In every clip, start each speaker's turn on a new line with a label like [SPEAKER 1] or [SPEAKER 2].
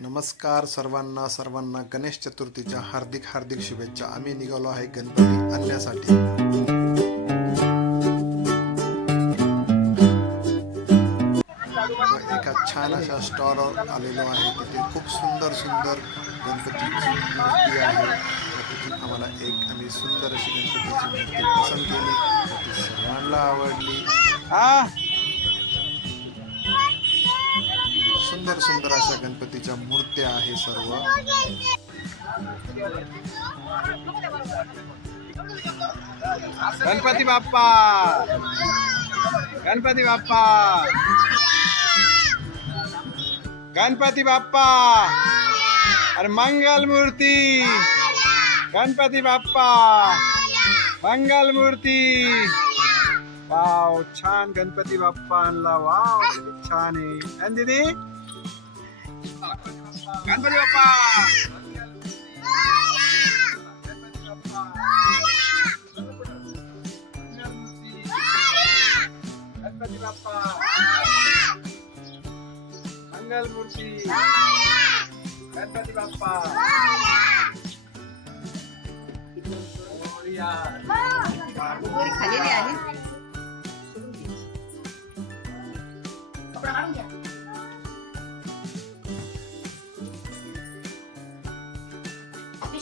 [SPEAKER 1] नमस्कार सर्वांना सर्वांना गणेश चतुर्थीच्या हार्दिक हार्दिक शुभेच्छा. आम्ही निघालो आहे गणपती आणण्यासाठी. एका छान अशा स्टॉलवर आलेलो आहे. तिथे खूप सुंदर सुंदर गणपतीची मूर्ती आहे. तिथून आम्हाला एक आम्ही सुंदर अशी गणपतीची मूर्ती पसंत केली. ती सर्वांना आवडली. सुंदर सुंदर अशा गणपतीच्या मूर्त्या आहे सर्व.
[SPEAKER 2] गणपती बाप्पा! गणपती बाप्पा! गणपती बाप्पा! अरे मंगल मूर्ती! गणपती बाप्पा! मंगल मूर्ती! वाव छान गणपती बाप्पा आणला. वाव छान आहे. आणि गणपती बाप्पा गणपती बाप्पा मंगल मूर्ती गणपती बाप्पा मोरया.
[SPEAKER 3] वर खालेली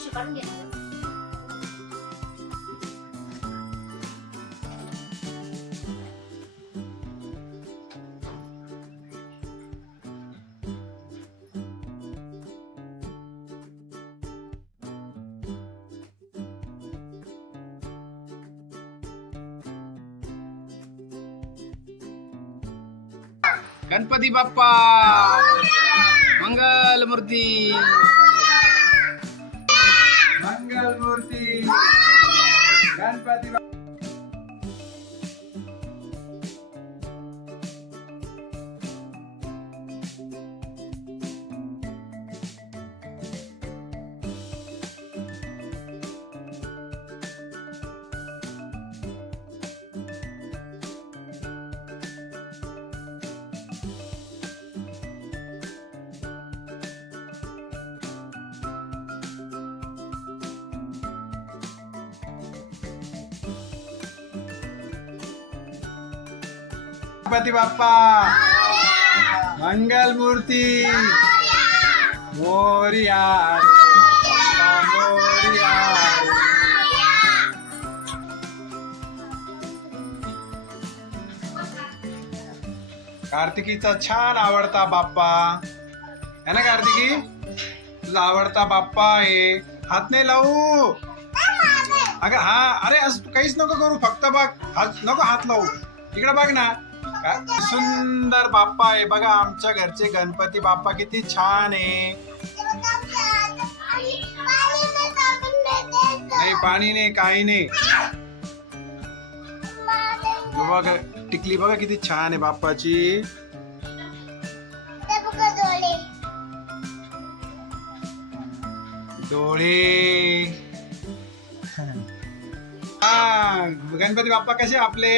[SPEAKER 3] आली
[SPEAKER 4] पिशवी काढून घे
[SPEAKER 2] गणपती बाप्पा मंगल मूर्ती मंगल मूर्ती गणपती गणपती बाप्पा. मंगल मूर्ती मोरिया. कार्तिकीचा छान आवडता बाप्पा. है ना कार्तिकी? तुझा आवडता बाप्पा आहे. हात नाही लावू. अगं हा अरे असं तू काहीच नको करू. फक्त बघ. हात नको हात लावू. इकडे बघ ना. काय सुंदर बाप्पा आहे बघा आमच्या घरचे गणपती बाप्पा किती छान आहे. नाही पाणी नाही काही नाही. बघा टिकली बघा किती छान आहे बाप्पाची. डोळे. गणपती बाप्पा कसे आपले?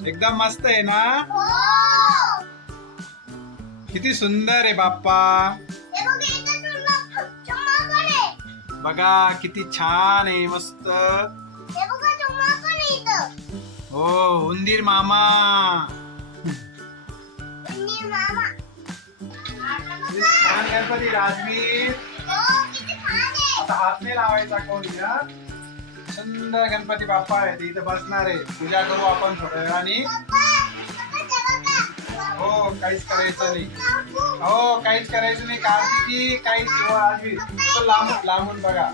[SPEAKER 2] एकदम मस्त आहे ना? किती सुंदर आहे बाप्पा. बघा किती छान आहे मस्त. हो उंदीर मामा. छान गणपती राजवीर. आता हात नाही लावायचा कोणी ना सुंदर गणपती बाप्पा आहे ते इथं बसणार आहे. पूजा करू आपण थोड्या वेळाने. हो काहीच करायचं नाही. हो काहीच करायचं नाही कार्तिकी काहीच किंवा आजवी तो लांबून लांबून बघा.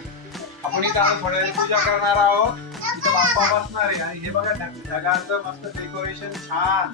[SPEAKER 2] आपण इथं आता थोड्या वेळ पूजा करणार आहोत. इथं बाप्पा बसणार आहे. आणि हे बघा ढग- ढगाचं मस्त डेकोरेशन छान.